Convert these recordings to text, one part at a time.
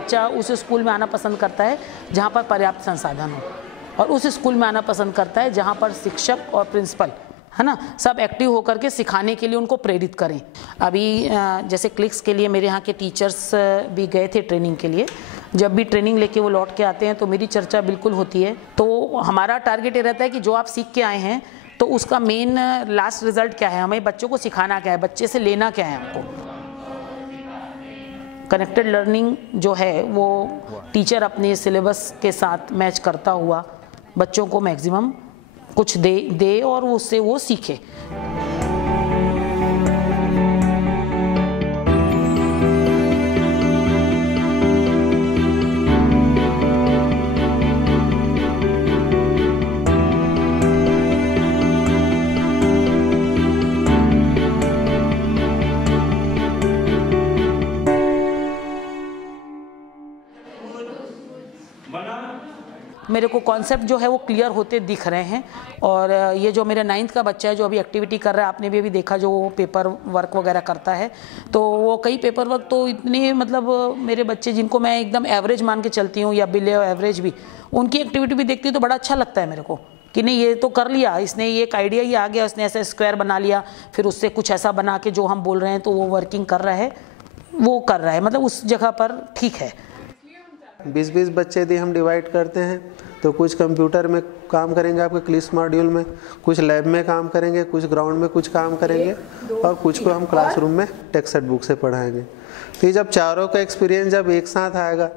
बच्चा उस स्कूल में आना पसंद करता है जहाँ पर पर्याप्त संसाधन हो, और उस स्कूल में आना पसंद करता है जहाँ पर शिक्षक और प्रिंसिपल है ना सब एक्टिव होकर के सिखाने के लिए उनको प्रेरित करें। अभी जैसे क्लिक्स के लिए मेरे यहाँ के टीचर्स भी गए थे ट्रेनिंग के लिए। जब भी ट्रेनिंग लेके वो लौट के आते हैं तो मेरी चर्चा बिल्कुल होती है। तो हमारा टारगेट ये रहता है कि जो आप सीख के आए हैं तो उसका मेन लास्ट रिजल्ट क्या है, हमें बच्चों को सिखाना क्या है, बच्चे से लेना क्या है आपको। कनेक्टेड लर्निंग जो है वो टीचर अपने सिलेबस के साथ मैच करता हुआ बच्चों को मैक्सिमम कुछ दे और उससे वो सीखे। मेरे को कॉन्सेप्ट जो है वो क्लियर होते दिख रहे हैं। और ये जो मेरे 9th का बच्चा है जो अभी एक्टिविटी कर रहा है, आपने भी अभी देखा जो वो पेपर वर्क वगैरह करता है, तो वो कई पेपर वर्क तो इतने मतलब मेरे बच्चे जिनको मैं एकदम एवरेज मान के चलती हूँ या बिलो एवरेज भी, उनकी एक्टिविटी भी देखती हूँ तो बड़ा अच्छा लगता है मेरे को कि नहीं ये तो कर लिया इसने, ये एक आइडिया ही आ गया, उसने ऐसा स्क्वायर बना लिया, फिर उससे कुछ ऐसा बना के जो हम बोल रहे हैं तो वो वर्किंग कर रहा है, वो कर रहा है, मतलब उस जगह पर ठीक है। 20-20 बच्चे यदि हम डिवाइड करते हैं तो कुछ कंप्यूटर में काम करेंगे आपके क्लिक्स मॉड्यूल में, कुछ लैब में काम करेंगे, कुछ ग्राउंड में कुछ काम करेंगे और कुछ को हम क्लासरूम में टेक्स्ट बुक से पढ़ाएंगे। तो ये जब चारों का एक्सपीरियंस जब एक साथ आएगा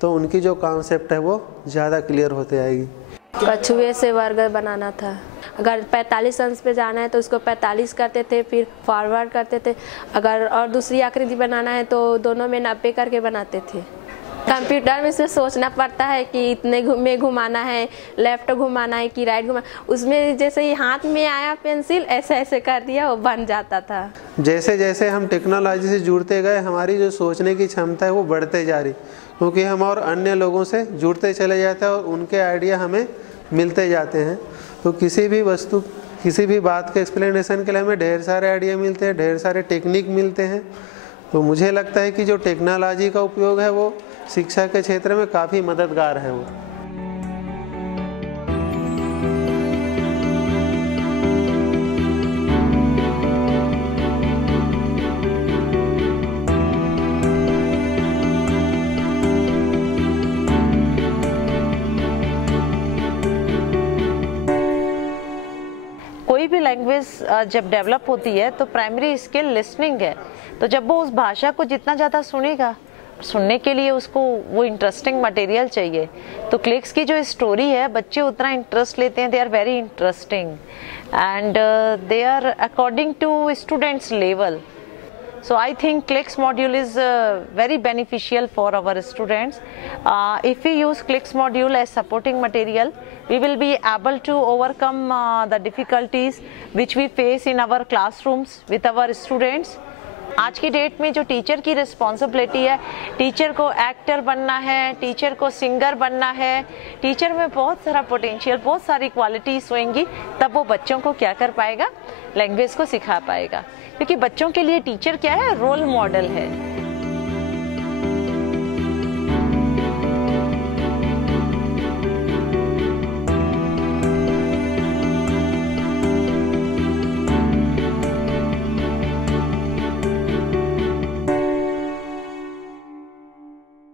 तो उनकी जो कॉन्सेप्ट है वो ज़्यादा क्लियर होते आएगी। कछुए से बर्गर बनाना था, अगर 45 अंश पे जाना है तो उसको 45 करते थे, फिर फॉरवर्ड करते थे, अगर और दूसरी आकृति बनाना है तो दोनों में 90 करके बनाते थे। कंप्यूटर में से सोचना पड़ता है कि इतने में घुमाना है, लेफ्ट घुमाना है कि राइट घुमाना, उसमें जैसे ही हाथ में आया पेंसिल ऐसे ऐसे कर दिया वो बन जाता था। जैसे जैसे हम टेक्नोलॉजी से जुड़ते गए हमारी जो सोचने की क्षमता है वो बढ़ते जा रही, क्योंकि हम और अन्य लोगों से जुड़ते चले जाते हैं और उनके आइडिया हमें मिलते जाते हैं। तो किसी भी वस्तु किसी भी बात के एक्सप्लेनेशन के लिए हमें ढेर सारे आइडिया मिलते हैं, ढेर सारे टेक्निक मिलते हैं। तो मुझे लगता है कि जो टेक्नोलॉजी का उपयोग है वो शिक्षा के क्षेत्र में काफ़ी मददगार है वो। कोई भी लैंग्वेज जब डेवलप होती है तो प्राइमरी स्किल लिसनिंग है। तो जब वो उस भाषा को जितना ज़्यादा सुनेगा, सुनने के लिए उसको वो इंटरेस्टिंग मटेरियल चाहिए। तो क्लिक्स की जो स्टोरी है बच्चे उतना इंटरेस्ट लेते हैं, they are very interesting and they are according to students level. So I think Clicks module is very beneficial for our students. If we use Clicks module as supporting material, we will be able to overcome the difficulties which we face in our classrooms with our students. आज की date में जो teacher की responsibility है, teacher को actor बनना है, teacher को सिंगर बनना है, टीचर में बहुत सारा पोटेंशियल, बहुत सारी क्वालिटीज होंगी, तब वो बच्चों को क्या कर पाएगा, लैंग्वेज को सिखा पाएगा। क्योंकि बच्चों के लिए टीचर क्या है, रोल मॉडल है।